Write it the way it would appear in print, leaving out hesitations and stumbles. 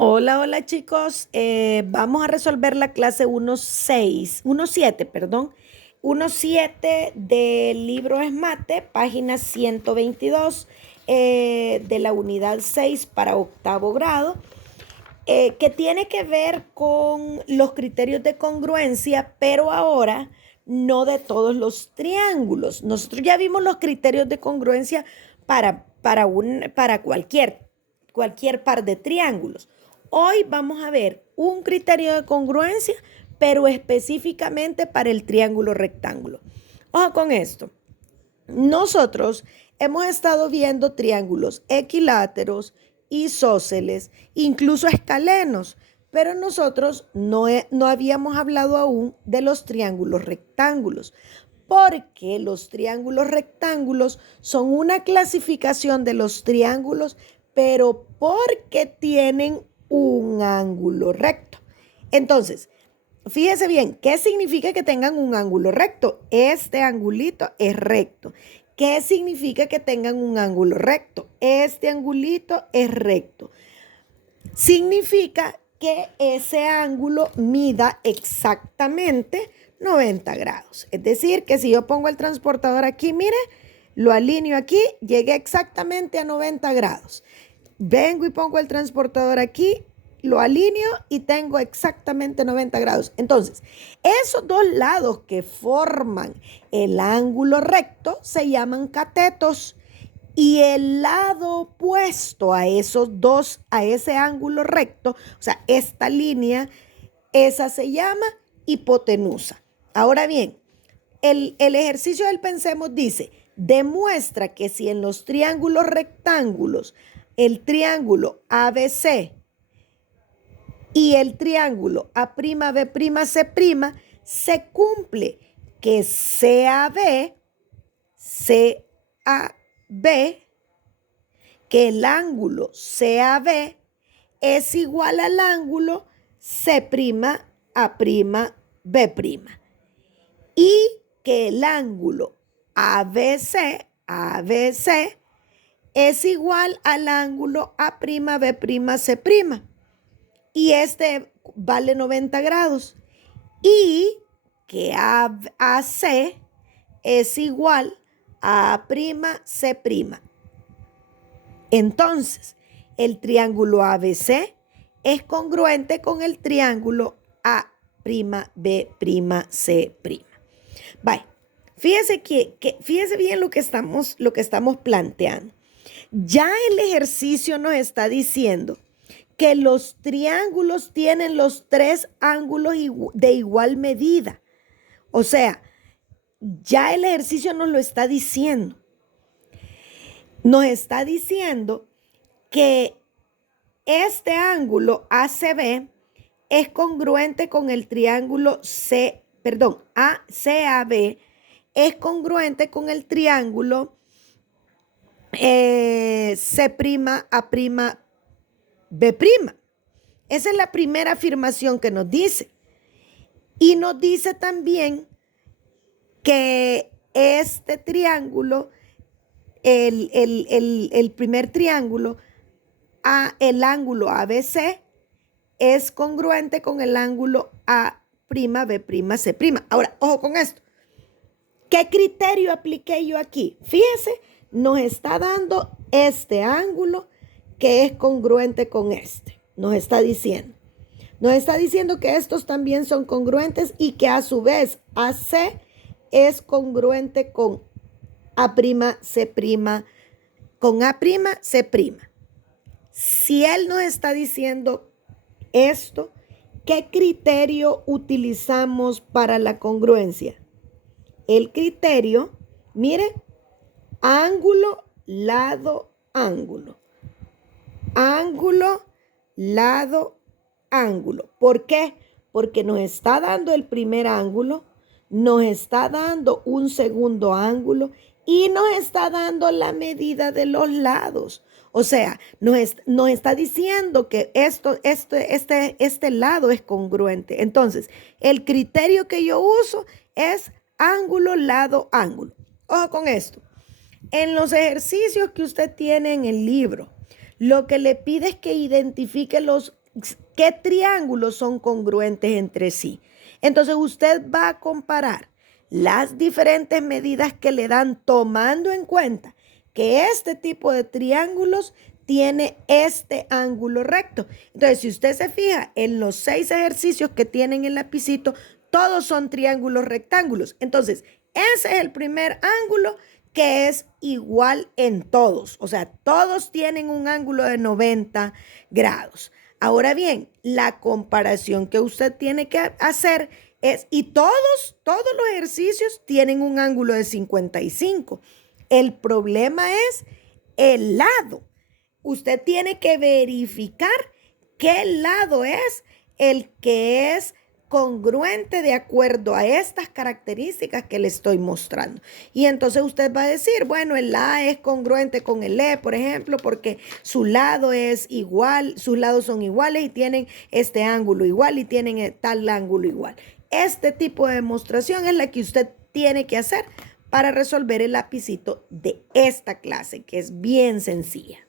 Hola, hola chicos. Vamos a resolver la clase 1.7, perdón. 1.7 del libro Es Mate, página 122, de la unidad 6 para octavo grado, que tiene que ver con los criterios de congruencia, pero ahora no de todos los triángulos. Nosotros ya vimos los criterios de congruencia para cualquier par de triángulos. Hoy vamos a ver un criterio de congruencia, pero específicamente para el triángulo rectángulo. Ojo con esto. Nosotros hemos estado viendo triángulos equiláteros, isósceles, incluso escalenos, pero nosotros no habíamos hablado aún de los triángulos rectángulos, porque los triángulos rectángulos son una clasificación de los triángulos, pero porque tienen un ángulo recto. Entonces, fíjese bien, ¿qué significa que tengan un ángulo recto? Este angulito es recto. ¿Qué significa que tengan un ángulo recto? Este angulito es recto. Significa que ese ángulo mida exactamente 90 grados. Es decir, que si yo pongo el transportador aquí, mire, lo alineo aquí, llegué exactamente a 90 grados. Vengo y pongo el transportador aquí, lo alineo y tengo exactamente 90 grados. Entonces, esos dos lados que forman el ángulo recto se llaman catetos. Y el lado opuesto a esos dos, a ese ángulo recto, o sea, esta línea, esa se llama hipotenusa. Ahora bien, el ejercicio del pensemos dice, demuestra que si en los triángulos rectángulos, el triángulo ABC y el triángulo A'B'C' se cumple que CAB, que el ángulo CAB es igual al ángulo C'A'B' y que el ángulo ABC es igual al ángulo A'B'C' y este vale 90 grados y que AC es igual a A'C'. Entonces, el triángulo ABC es congruente con el triángulo A'B'C'. Vaya, fíjese bien lo que estamos planteando. Ya el ejercicio nos está diciendo que los triángulos tienen los tres ángulos de igual medida. O sea, ya el ejercicio nos lo está diciendo. Nos está diciendo que este ángulo ACB es congruente con el triángulo ACAB es congruente con el triángulo C'A'B'. Esa es la primera afirmación que nos dice. Y nos dice también que este triángulo, el primer triángulo, el ángulo ABC, es congruente con el ángulo A'B'C'. Ahora, ojo con esto. ¿Qué criterio apliqué yo aquí? Fíjese, nos está dando este ángulo que es congruente con este. Nos está diciendo que estos también son congruentes y que a su vez AC es congruente con A'C', con A'C'. Si él nos está diciendo esto, ¿qué criterio utilizamos para la congruencia? El criterio, mire, ángulo, lado, ángulo. Ángulo, lado, ángulo. ¿Por qué? Porque nos está dando el primer ángulo, nos está dando un segundo ángulo y nos está dando la medida de los lados. O sea, nos está diciendo que este lado es congruente. Entonces, el criterio que yo uso es ángulo, lado, ángulo. Ojo con esto. En los ejercicios que usted tiene en el libro, lo que le pide es que identifique los qué triángulos son congruentes entre sí. Entonces usted va a comparar las diferentes medidas que le dan tomando en cuenta que este tipo de triángulos tiene este ángulo recto. Entonces, si usted se fija en los 6 ejercicios que tienen el lapicito, todos son triángulos rectángulos. Entonces, ese es el primer ángulo que es igual en todos. O sea, todos tienen un ángulo de 90 grados. Ahora bien, la comparación que usted tiene que hacer es, y todos los ejercicios tienen un ángulo de 55. El problema es el lado. Usted tiene que verificar qué lado es el que es congruente de acuerdo a estas características que le estoy mostrando. Y entonces usted va a decir, bueno, el A es congruente con el E, por ejemplo, porque su lado es igual, sus lados son iguales y tienen este ángulo igual y tienen tal ángulo igual. Este tipo de demostración es la que usted tiene que hacer para resolver el lapicito de esta clase, que es bien sencilla.